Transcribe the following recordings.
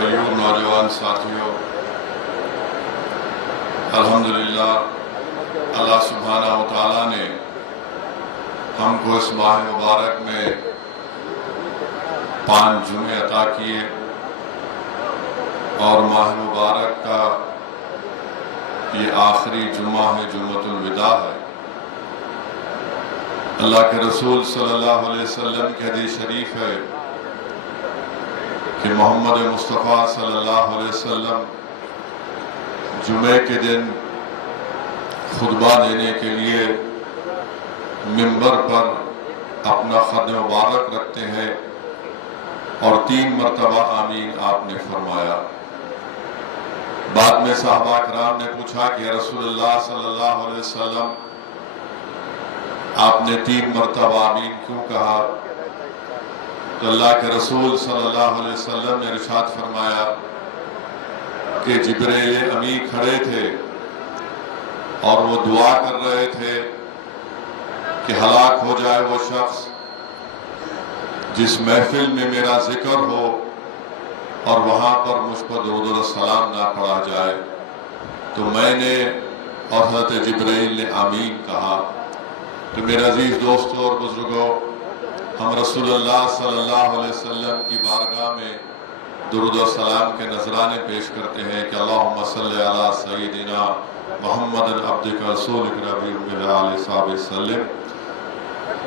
غیور نوجوان ساتھیوں، الحمدللہ اللہ سبحانہ و تعالیٰ نے ہم کو اس ماہ مبارک میں 5 جمعے عطا کیے اور ماہ مبارک کا یہ آخری جمعہ ہے، جمعۃ الوداع ہے۔ اللہ کے رسول صلی اللہ علیہ وسلم کی حدیث شریف ہے کہ محمد مصطفیٰ صلی اللہ علیہ وسلم جمعے کے دن خطبہ دینے کے لیے منبر پر اپنا خط مبارک رکھتے ہیں اور 3 مرتبہ آمین آپ نے فرمایا۔ بعد میں صحابہ کرام نے پوچھا کہ رسول اللہ صلی اللہ علیہ وسلم آپ نے 3 مرتبہ آمین کیوں کہا؟ تو اللہ کے رسول صلی اللہ علیہ وسلم نے ارشاد فرمایا کہ جبریل امی کھڑے تھے اور وہ دعا کر رہے تھے کہ ہلاک ہو جائے وہ شخص جس محفل میں میرا ذکر ہو اور وہاں پر مجھ پر درود و سلام نہ پڑھا جائے۔ تو میں نے اور حضرت جبرائیل نے آمین کہا۔ تو میرے عزیز دوستوں اور بزرگوں، ہم رسول اللہ صلی اللہ علیہ وسلم کی بارگاہ میں درود و سلام کے نذرانے پیش کرتے ہیں کہ اللہم صلی علی سیدنا محمد عبدک رسولک نبی امین علیہ صحابہ وسلم۔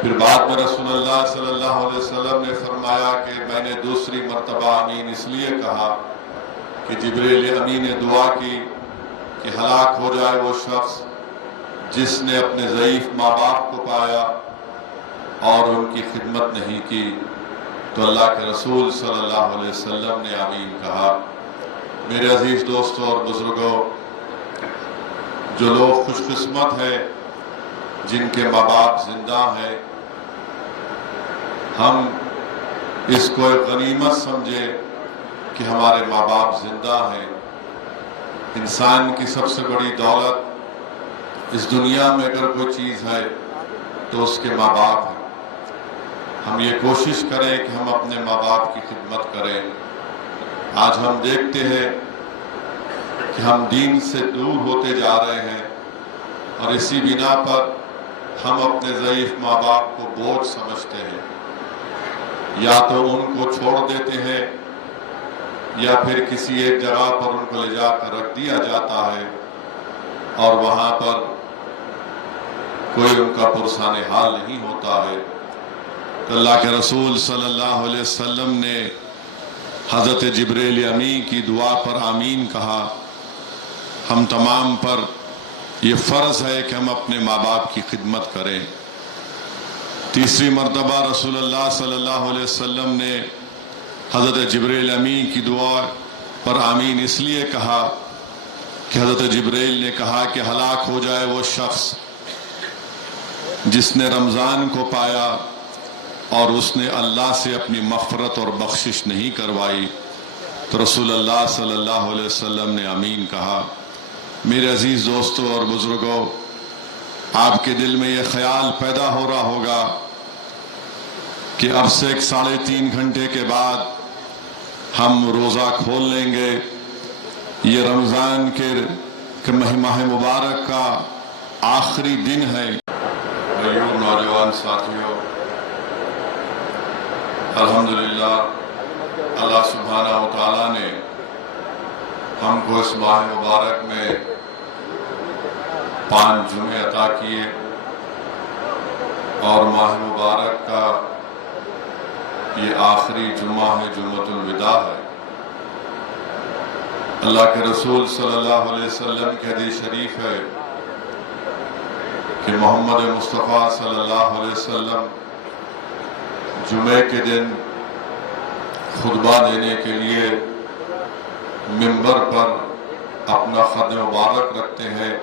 پھر بعد میں رسول اللہ صلی اللہ علیہ وسلم نے فرمایا کہ میں نے دوسری مرتبہ آمین اس لیے کہا کہ جبریل امین نے دعا کی کہ ہلاک ہو جائے وہ شخص جس نے اپنے ضعیف ماں باپ کو پایا اور ان کی خدمت نہیں کی۔ تو اللہ کے رسول صلی اللہ علیہ وسلم نے آمین کہا۔ میرے عزیز دوستوں اور بزرگوں، جو لوگ خوش قسمت ہیں جن کے ماں باپ زندہ ہیں، ہم اس کو ایک غنیمت سمجھیں کہ ہمارے ماں باپ زندہ ہیں۔ انسان کی سب سے بڑی دولت اس دنیا میں اگر کوئی چیز ہے تو اس کے ماں باپ ہیں۔ ہم یہ کوشش کریں کہ ہم اپنے ماں باپ کی خدمت کریں۔ آج ہم دیکھتے ہیں کہ ہم دین سے دور ہوتے جا رہے ہیں اور اسی بنا پر ہم اپنے ضعیف ماں باپ کو بوجھ سمجھتے ہیں، یا تو ان کو چھوڑ دیتے ہیں یا پھر کسی ایک جگہ پر ان کو لے جا کر رکھ دیا جاتا ہے اور وہاں پر کوئی ان کا پرسان حال نہیں ہوتا ہے۔ تو اللہ کے رسول صلی اللہ علیہ وسلم نے حضرت جبریل امی کی دعا پر آمین کہا۔ ہم تمام پر یہ فرض ہے کہ ہم اپنے ماں باپ کی خدمت کریں۔ تیسری مرتبہ رسول اللہ صلی اللہ علیہ وسلم نے حضرت جبریل امی کی دعا پر آمین اس لیے کہا کہ حضرت جبریل نے کہا کہ ہلاک ہو جائے وہ شخص جس نے رمضان کو پایا اور اس نے اللہ سے اپنی مغفرت اور بخشش نہیں کروائی۔ تو رسول اللہ صلی اللہ علیہ وسلم نے آمین کہا۔ میرے عزیز دوستوں اور بزرگوں، آپ کے دل میں یہ خیال پیدا ہو رہا ہوگا کہ اب سے 3.5 گھنٹے کے بعد ہم روزہ کھول لیں گے۔ یہ رمضان کے ماہ مبارک کا آخری دن ہے۔ غیور نوجوان ساتھیوں، الحمدللہ اللہ سبحانہ و تعالیٰ نے ہم کو اس ماہ مبارک میں 5 جمعے عطا کیے اور ماہ مبارک کا یہ آخری جمعہ ہے، جمعۃ الوداع ہے۔ اللہ کے رسول صلی اللہ علیہ وسلم کی حدیث شریف ہے کہ محمد مصطفیٰ صلی اللہ علیہ وسلم جمعے کے دن خطبہ دینے کے لیے منبر پر اپنا خط مبارک رکھتے ہیں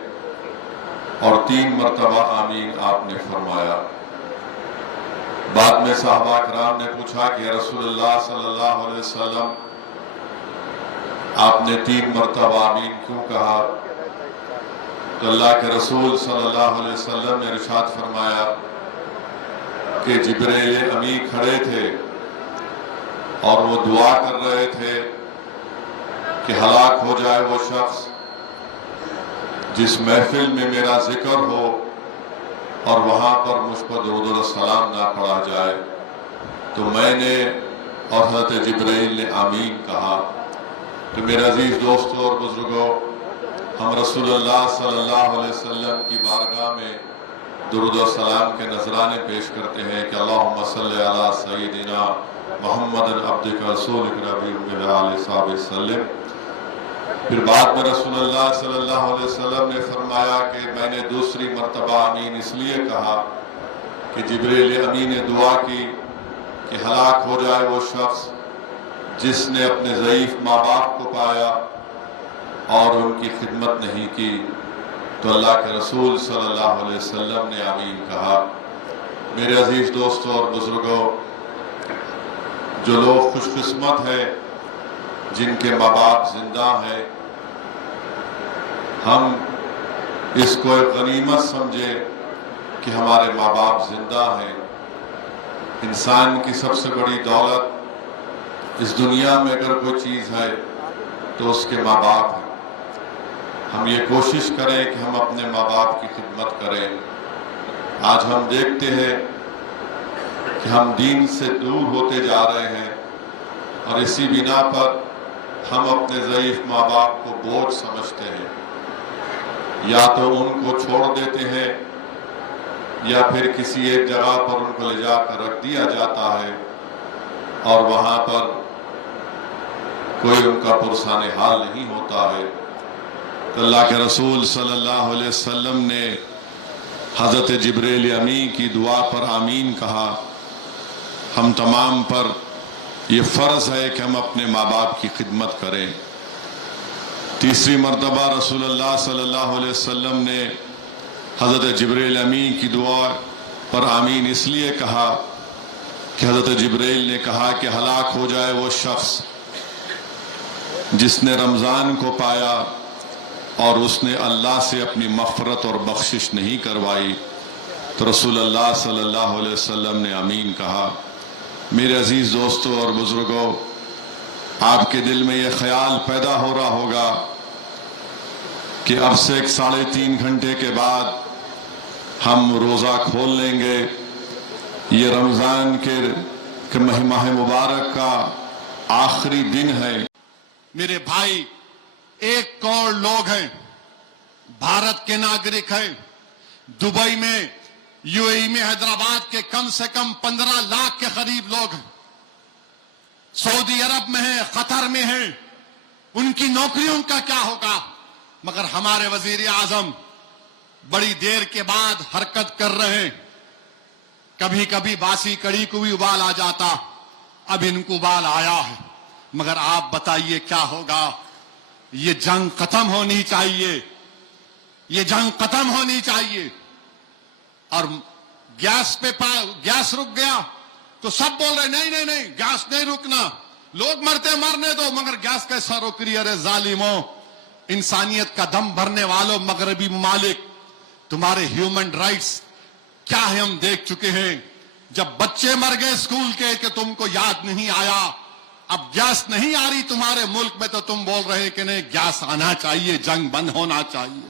اور 3 مرتبہ آمین آپ نے فرمایا۔ بعد میں صحابہ کرام نے پوچھا کہ رسول اللہ صلی اللہ علیہ وسلم آپ نے 3 مرتبہ آمین کیوں کہا؟ تو اللہ کے رسول صلی اللہ علیہ وسلم نے ارشاد فرمایا کہ جبریل امی کھڑے تھے اور وہ دعا کر رہے تھے کہ ہلاک ہو جائے وہ شخص جس محفل میں میرا ذکر ہو اور وہاں پر مجھ پر درود و سلام نہ پڑھا جائے۔ تو میں نے اور حضرت جبرائیل نے آمین کہا۔ تو میرے عزیز دوستوں اور بزرگوں، ہم رسول اللہ صلی اللہ علیہ وسلم کی بارگاہ میں درود و سلام کے نذرانے پیش کرتے ہیں کہ اللہم صلی علی سیدنا محمد عبدک رسولک نبی علیہ صحابہ وسلم۔ پھر بعد میں رسول اللہ صلی اللہ علیہ وسلم نے فرمایا کہ میں نے دوسری مرتبہ آمین اس لیے کہا کہ جبریل امین نے دعا کی کہ ہلاک ہو جائے وہ شخص جس نے اپنے ضعیف ماں باپ کو پایا اور ان کی خدمت نہیں کی۔ تو اللہ کے رسول صلی اللہ علیہ وسلم نے آمین کہا۔ میرے عزیز دوستوں اور بزرگوں، جو لوگ خوش قسمت ہیں جن کے ماں باپ زندہ ہیں، ہم اس کو ایک غنیمت سمجھے کہ ہمارے ماں باپ زندہ ہیں۔ انسان کی سب سے بڑی دولت اس دنیا میں اگر کوئی چیز ہے تو اس کے ماں باپ ہیں۔ ہم یہ کوشش کریں کہ ہم اپنے ماں باپ کی خدمت کریں۔ آج ہم دیکھتے ہیں کہ ہم دین سے دور ہوتے جا رہے ہیں اور اسی بنا پر ہم اپنے ضعیف ماں باپ کو بوجھ سمجھتے ہیں، یا تو ان کو چھوڑ دیتے ہیں یا پھر کسی ایک جگہ پر ان کو لے جا کر رکھ دیا جاتا ہے اور وہاں پر کوئی ان کا پرسان حال نہیں ہوتا ہے۔ تو اللہ کے رسول صلی اللہ علیہ وسلم نے حضرت جبریل امین کی دعا پر آمین کہا۔ ہم تمام پر یہ فرض ہے کہ ہم اپنے ماں باپ کی خدمت کریں۔ تیسری مرتبہ رسول اللہ صلی اللہ علیہ وسلم نے حضرت جبریل امین کی دعا پر آمین اس لیے کہا کہ حضرت جبریل نے کہا کہ ہلاک ہو جائے وہ شخص جس نے رمضان کو پایا اور اس نے اللہ سے اپنی مغفرت اور بخشش نہیں کروائی۔ تو رسول اللہ صلی اللہ علیہ وسلم نے آمین کہا۔ میرے عزیز دوستوں اور بزرگوں، آپ کے دل میں یہ خیال پیدا ہو رہا ہوگا کہ اب سے 3.5 گھنٹے کے بعد ہم روزہ کھول لیں گے، یہ رمضان کے ماہ مبارک کا آخری دن ہے۔ میرے بھائی، 1 کروڑ لوگ ہیں، بھارت کے ناگرک ہیں، دبئی میں، یو اے ای میں، حیدرآباد کے کم سے کم 15 لاکھ کے قریب لوگ ہیں، سعودی عرب میں ہیں، قطر میں ہیں، ان کی نوکریوں کا کیا ہوگا؟ مگر ہمارے وزیر اعظم بڑی دیر کے بعد حرکت کر رہے ہیں۔ کبھی کبھی باسی کڑی کو بھی ابال آ جاتا، اب ان کو ابال آیا ہے۔ مگر آپ بتائیے کیا ہوگا؟ یہ جنگ ختم ہونی چاہیے، یہ جنگ ختم ہونی چاہیے۔ اور گیس رک گیا تو سب بول رہے نہیں، گیس نہیں رکنا، لوگ مرتے مرنے دو، مگر گیس کیسا روک رہی ہے؟ ارے ظالموں، انسانیت کا دم بھرنے والوں مغربی ممالک، تمہارے ہیومن رائٹس کیا ہے ہم دیکھ چکے ہیں۔ جب بچے مر گئے اسکول کے کہ تم کو یاد نہیں آیا، اب گیس نہیں آ رہی تمہارے ملک میں تو تم بول رہے کہ نہیں گیس آنا چاہیے، جنگ بند ہونا چاہیے۔